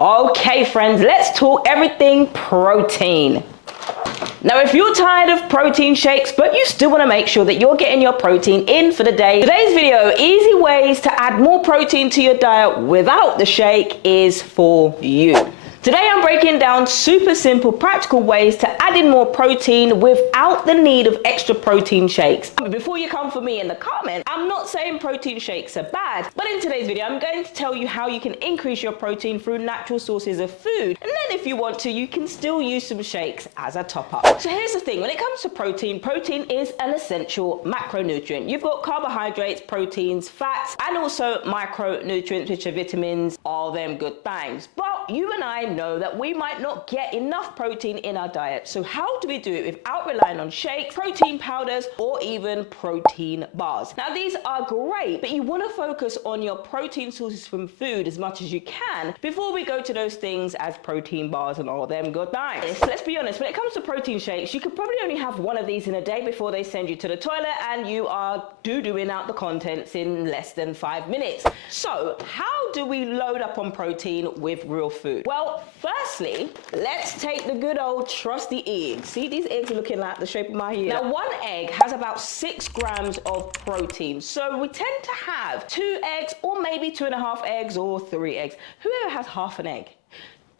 Okay friends, let's talk everything protein. Now if you're tired of protein shakes but you still want to make sure that you're getting your protein in for the day, today's video, easy ways to add more protein to your diet without the shake, is for you. Today I'm breaking down super simple practical ways to add in more protein without the need of extra protein shakes. Before you come for me in the comment, I'm not saying protein shakes are bad, but in today's video I'm going to tell you how you can increase your protein through natural sources of food, and then if you want to, you can still use some shakes as a top up. So here's the thing, when it comes to protein is an essential macronutrient. You've got carbohydrates, proteins, fats, and also micronutrients, which are vitamins, all them good things. But you and I know that we might not get enough protein in our diet. So how do we do it without relying on shakes, protein powders, or even protein bars? Now these are great, but you want to focus on your protein sources from food as much as you can before we go to those things as protein bars and all them good things. So let's be honest, when it comes to protein shakes, you could probably only have one of these in a day before they send you to the toilet and you are doo-dooing out the contents in less than 5 minutes. So how do we load up on protein with real food? Well, firstly, let's take the good old trusty egg. See, these eggs are looking like the shape of my head. Now, one egg has about 6 grams of protein. So we tend to have 2 eggs or maybe 2.5 eggs or 3 eggs. Whoever has half an egg?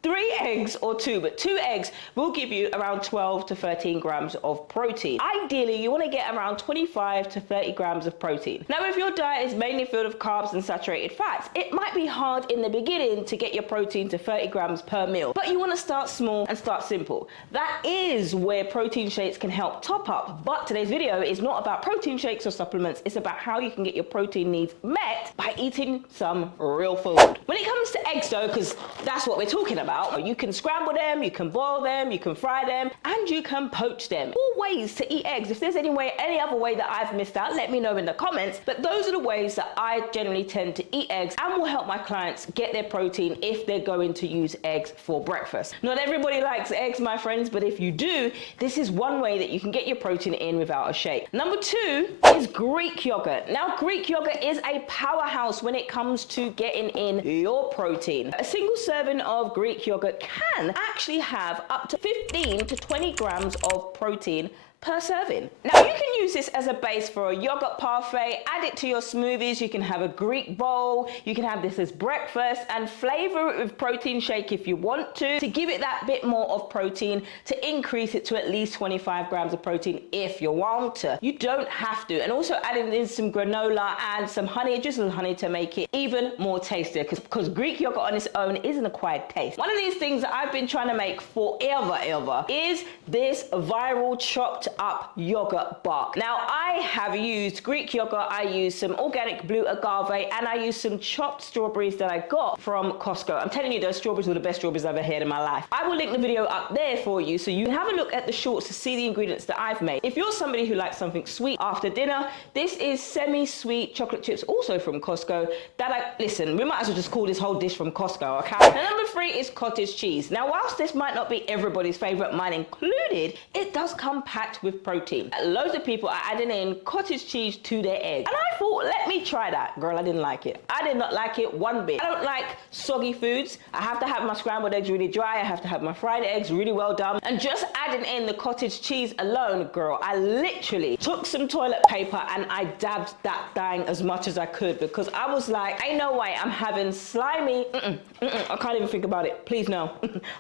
3 eggs or 2, but 2 eggs will give you around 12 to 13 grams of protein. Ideally, you want to get around 25 to 30 grams of protein. Now, if your diet is mainly filled with carbs and saturated fats, it might be hard in the beginning to get your protein to 30 grams per meal, but you want to start small and start simple. That is where protein shakes can help top up, but today's video is not about protein shakes or supplements. It's about how you can get your protein needs met by eating some real food. When it comes to eggs though, because that's what we're talking about, you can scramble them, you can boil them, you can fry them, and you can poach them. 4 ways to eat eggs. If there's any other way that I've missed out, let me know in the comments. But those are the ways that I generally tend to eat eggs and will help my clients get their protein if they're going to use eggs for breakfast. Not everybody likes eggs, my friends, but if you do, this is one way that you can get your protein in without a shake. Number 2 is Greek yogurt. Now, Greek yogurt is a powerhouse when it comes to getting in your protein. A single serving of Greek yogurt can actually have up to 15 to 20 grams of protein per serving. Now you can use this as a base for a yogurt parfait, add it to your smoothies, you can have a Greek bowl, you can have this as breakfast and flavor it with protein shake if you want to give it that bit more of protein, to increase it to at least 25 grams of protein if you want to. You don't have to. And also adding in some granola and some honey, just a little honey to make it even more tastier, because Greek yogurt on its own is an acquired taste. One of these things that I've been trying to make forever is this viral chopped up yogurt bar. Now I have used Greek yogurt, I used some organic blue agave, and I used some chopped strawberries that I got from Costco. I'm telling you, those strawberries were the best strawberries I've ever had in my life. I will link the video up there for you so you can have a look at the shorts to see the ingredients that I've made. If you're somebody who likes something sweet after dinner, this is semi-sweet chocolate chips, also from Costco, that listen, we might as well just call this whole dish from Costco, okay? Now number 3 is cottage cheese. Now whilst this might not be everybody's favorite, mine included, it does come packed with protein. Loads of people are adding in cottage cheese to their eggs, and I thought, let me try that. Girl, I didn't like it. I did not like it one bit. I don't like soggy foods. I have to have my scrambled eggs really dry. I have to have my fried eggs really well done. And just adding in the cottage cheese alone, girl, I literally took some toilet paper and I dabbed that thing as much as I could, because I was like, ain't no way I'm having slimy, I can't even think about it. Please no.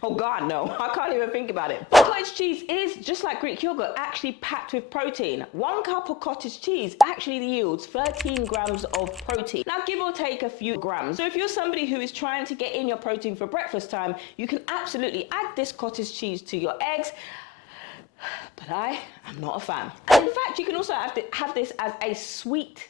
Oh God, no. I can't even think about it. Cottage cheese is just like Greek yogurt, actually packed with protein. 1 cup of cottage cheese actually yields 13 grams of protein. Now give or take a few grams. So if you're somebody who is trying to get in your protein for breakfast time, you can absolutely add this cottage cheese to your eggs. But I am not a fan. And in fact, you can also have this as a sweet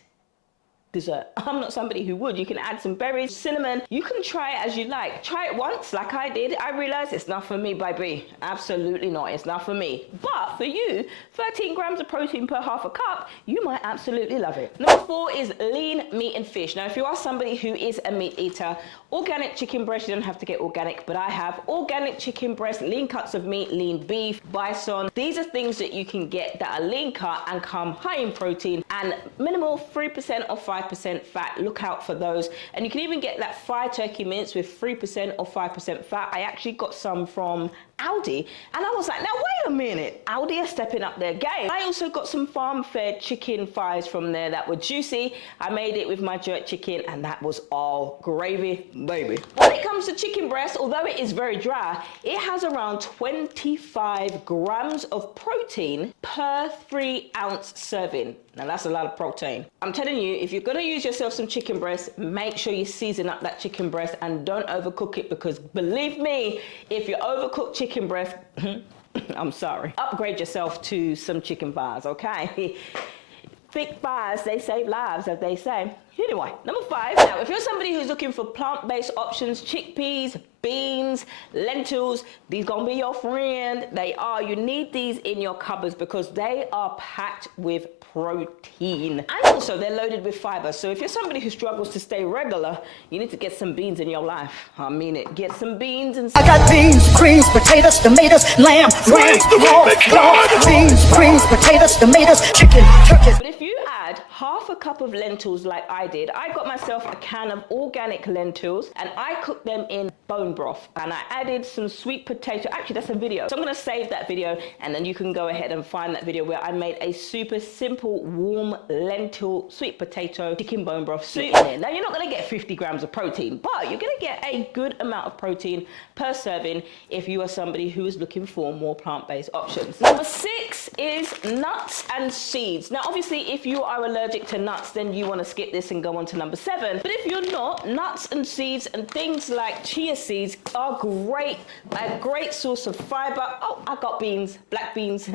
dessert. I'm not somebody who would. You can add some berries, cinnamon. You can try it as you like. Try it once like I did. I realized it's not for me, baby. Absolutely not. It's not for me. But for you, 13 grams of protein per half a cup, you might absolutely love it. Number 4 is lean meat and fish. Now, if you are somebody who is a meat eater, organic chicken breast, you don't have to get organic, but I have organic chicken breast, lean cuts of meat, lean beef, bison. These are things that you can get that are lean cut and come high in protein and minimal 3% or 5% fat. Look out for those. And you can even get that fire turkey mince with 3% or 5% fat. I actually got some from Aldi, and I was like, now wait a minute, Aldi are stepping up their game. I also got some farm-fed chicken thighs from there that were juicy. I made it with my jerk chicken, and that was all gravy, baby. When it comes to chicken breast, although it is very dry, it has around 25 grams of protein per 3-ounce serving. Now that's a lot of protein. I'm telling you, if you're gonna use yourself some chicken breast, make sure you season up that chicken breast and don't overcook it, because believe me, if you overcook chicken breast, I'm sorry, upgrade yourself to some chicken thighs, okay? Thick thighs, they save lives, as they say. Anyway, number 5. Now, if you're somebody who's looking for plant-based options, chickpeas, beans, lentils, these gonna be your friend. They are. You need these in your cupboards because they are packed with protein. And also, they're loaded with fiber. So if you're somebody who struggles to stay regular, you need to get some beans in your life. I mean it. Get some beans and I got beans, greens, potatoes, tomatoes, lamb, beans, greens, potatoes, tomatoes, chicken, turkey. But if you add half a cup of lentils like I did, I got myself a can of organic lentils and I cooked them in bone broth, and I added some sweet potato. Actually, that's a video, so I'm gonna save that video, and then you can go ahead and find that video where I made a super simple warm lentil sweet potato chicken bone broth soup. Now you're not gonna get 50 grams of protein, but you're gonna get a good amount of protein per serving if you are somebody who is looking for more plant-based options. Number 6 is nuts and seeds. Now obviously if you are allergic to nuts, then you want to skip this and go on to number 7. But if you're not, nuts and seeds and things like chia seeds are great, a great source of fiber. Oh, I got beans, black beans.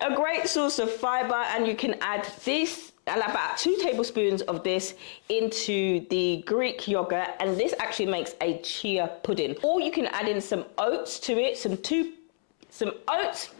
A great source of fiber, and you can add this, about 2 tablespoons of this into the Greek yogurt, and this actually makes a chia pudding. Or you can add in some oats to it, some oats.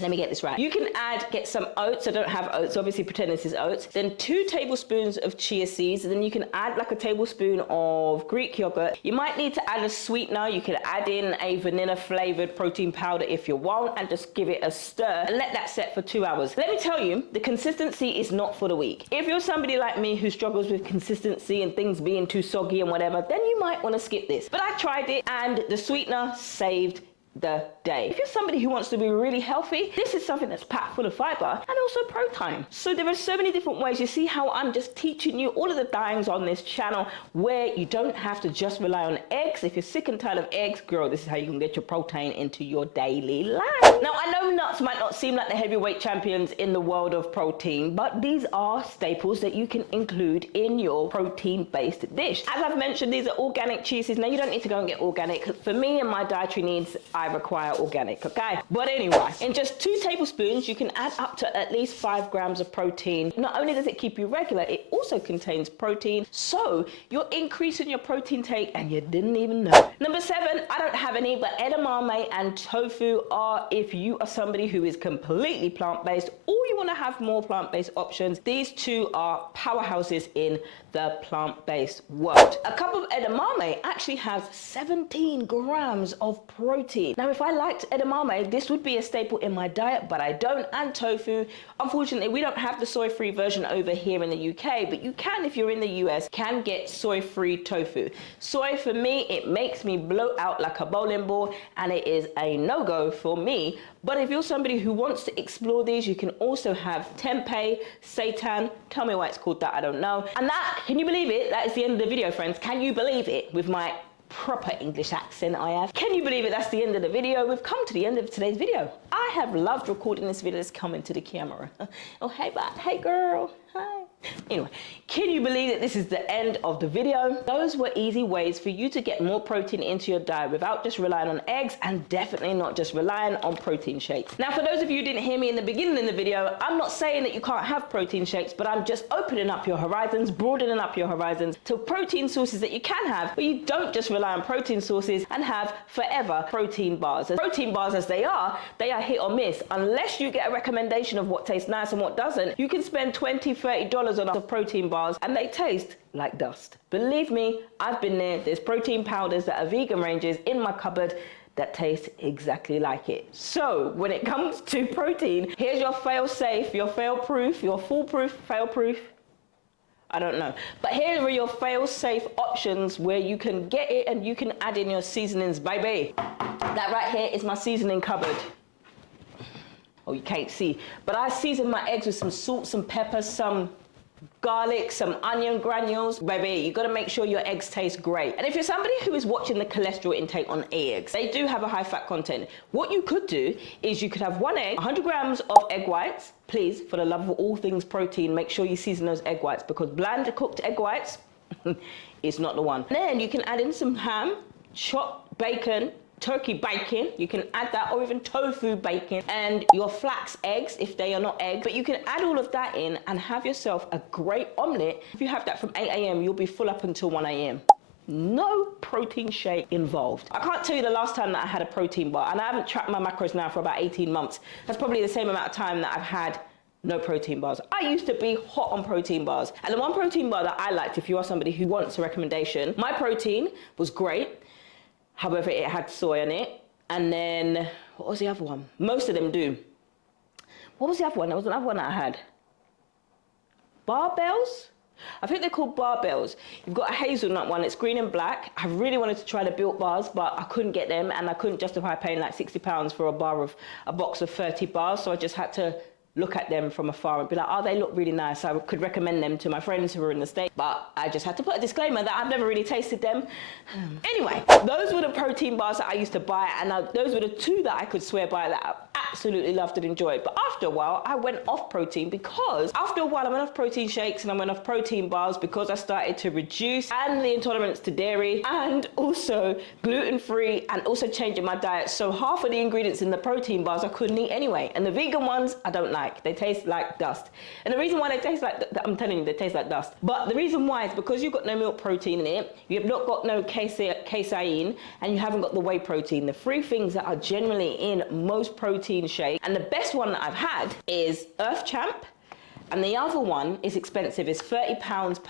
Let me get this right. You can get some oats. I don't have oats, obviously pretend this is oats. Then 2 tablespoons of chia seeds, and then you can add like a tablespoon of Greek yogurt. You might need to add a sweetener. You can add in a vanilla flavored protein powder if you want, and just give it a stir and let that set for 2 hours. Let me tell you, the consistency is not for the weak. If you're somebody like me who struggles with consistency and things being too soggy and whatever, then you might want to skip this. But I tried it, and the sweetener saved the day. If you're somebody who wants to be really healthy, this is something that's packed full of fiber and also protein. So there are so many different ways. You see how I'm just teaching you all of the things on this channel where you don't have to just rely on eggs. If you're sick and tired of eggs, girl, this is how you can get your protein into your daily life. Now, I know nuts might not seem like the heavyweight champions in the world of protein, but these are staples that you can include in your protein-based dish. As I've mentioned, these are organic cheeses. Now, you don't need to go and get organic. For me and my dietary needs, I require organic, okay? But anyway, in just 2 tablespoons, you can add up to at least 5 grams of protein. Not only does it keep you regular, it also contains protein. So you're increasing your protein take and you didn't even know. Number 7, I don't have any, but edamame and tofu are, if you are somebody who is completely plant-based or you want to have more plant-based options, these 2 are powerhouses in the plant-based world. A cup of edamame actually has 17 grams of protein. Now, if I liked edamame, this would be a staple in my diet, but I don't. And tofu, unfortunately, we don't have the soy-free version over here in the UK, but you can, if you're in the US, can get soy-free tofu. Soy, for me, it makes me bloat out like a bowling ball, and it is a no-go for me. But if you're somebody who wants to explore these, you can also have tempeh, seitan. Tell me why it's called that, I don't know. And that, can you believe it? That is the end of the video, friends. Can you believe it? With my proper English accent I have. Can you believe it? That's the end of the video. We've come to the end of today's video. I have loved recording this video. Let's come into the camera. Oh, hey, bud. Hey, girl. Hi. Anyway, can you believe that this is the end of the video? Those were easy ways for you to get more protein into your diet without just relying on eggs, and definitely not just relying on protein shakes. Now, for those of you who didn't hear me in the beginning of the video, I'm not saying that you can't have protein shakes, but I'm just opening up your horizons, broadening up your horizons to protein sources that you can have, but you don't just rely on protein sources and have forever protein bars. As protein bars as they are hit or miss. Unless you get a recommendation of what tastes nice and what doesn't, you can spend $20, $30 on a protein bars and they taste like dust. Believe me, I've been there. There's protein powders that are vegan ranges in my cupboard that tastes exactly like it. So when it comes to protein, here's your fail-safe, your fail-proof, your foolproof, fail-proof, I don't know. But here are your fail-safe options where you can get it and you can add in your seasonings, baby. That right here is my seasoning cupboard. Oh, you can't see. But I season my eggs with some salt, some pepper, some garlic, some onion granules. Baby, you gotta make sure your eggs taste great. And if you're somebody who is watching the cholesterol intake on eggs, they do have a high fat content. What you could do is you could have 1 egg, 100 grams of egg whites. Please, for the love of all things protein, make sure you season those egg whites, because bland cooked egg whites is not the one. Then you can add in some ham, chopped bacon, turkey bacon, you can add that, or even tofu bacon, and your flax eggs if they are not eggs. But you can add all of that in and have yourself a great omelette. If you have that from 8 a.m, you'll be full up until 1 a.m. No protein shake involved. I can't tell you the last time that I had a protein bar, and I haven't tracked my macros now for about 18 months. That's probably the same amount of time that I've had no protein bars. I used to be hot on protein bars, and the one protein bar that I liked, if you are somebody who wants a recommendation, My Protein was great. However, it had soy in it. And then, what was the other one? Most of them do. What was the other one? There was another one that I had. Barbells? I think they're called barbells. You've got a hazelnut one, it's green and black. I really wanted to try the Built bars, but I couldn't get them, and I couldn't justify paying like £60 for a box of 30 bars, so I just had to look at them from afar and be like, oh, they look really nice. I could recommend them to my friends who are in the States, but I just had to put a disclaimer that I've never really tasted them. Anyway, those were the protein bars that I used to buy, and those were the two that I could swear by that I absolutely loved and enjoyed. But after a while, I went off protein, because after a while I went off protein shakes and I went off protein bars because I started to reduce, and the intolerance to dairy, and also gluten-free, and also changing my diet. So half of the ingredients in the protein bars I couldn't eat anyway, and the vegan ones I don't like. They taste like dust. And the reason why they taste like, I'm telling you, they taste like dust. But the reason why is because you've got no milk protein in it, you have not got no casein, and you haven't got the whey protein. The three things that are generally in most protein shakes. And the best one that I've had is Earth Champ. And the other one is expensive. It's £30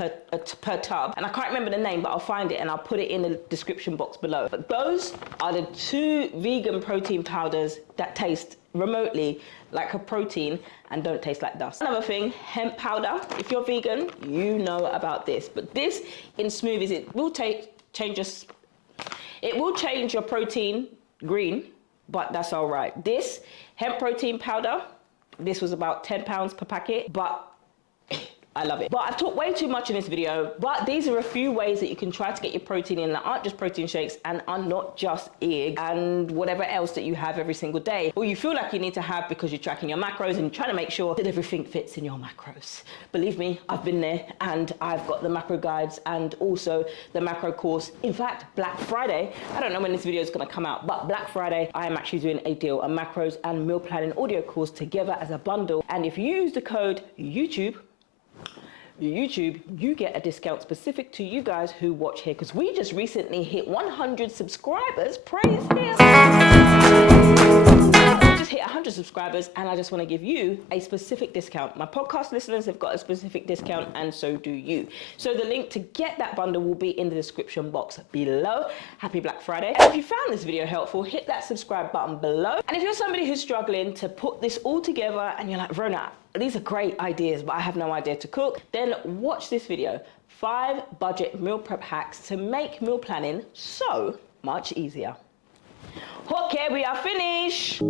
per tub. And I can't remember the name, but I'll find it and I'll put it in the description box below. But those are the two vegan protein powders that taste remotely like a protein and don't taste like dust. Another thing, hemp powder. If you're vegan, you know about this. But this in smoothies, it will change your protein green, but that's all right. This hemp protein powder, this was about £10 per packet, but I love it. But I've talked way too much in this video, but these are a few ways that you can try to get your protein in that aren't just protein shakes and are not just eggs and whatever else that you have every single day, or you feel like you need to have because you're tracking your macros and you're trying to make sure that everything fits in your macros. Believe me, I've been there, and I've got the macro guides and also the macro course. In fact, Black Friday, I don't know when this video is going to come out, but Black Friday, I am actually doing a deal, a macros and meal planning audio course together as a bundle. And if you use the code YouTube, you get a discount specific to you guys who watch here, because we just recently hit 100 subscribers. Praise him. We just hit 100 subscribers, and I just want to give you a specific discount. My podcast listeners have got a specific discount, and so do you. So the link to get that bundle will be in the description box below. Happy Black Friday. And if you found this video helpful, hit that subscribe button below. And if you're somebody who's struggling to put this all together and you're like, Verona, these are great ideas, but I have no idea to cook, then watch this video. 5 budget meal prep hacks to make meal planning so much easier. Okay, we are finished.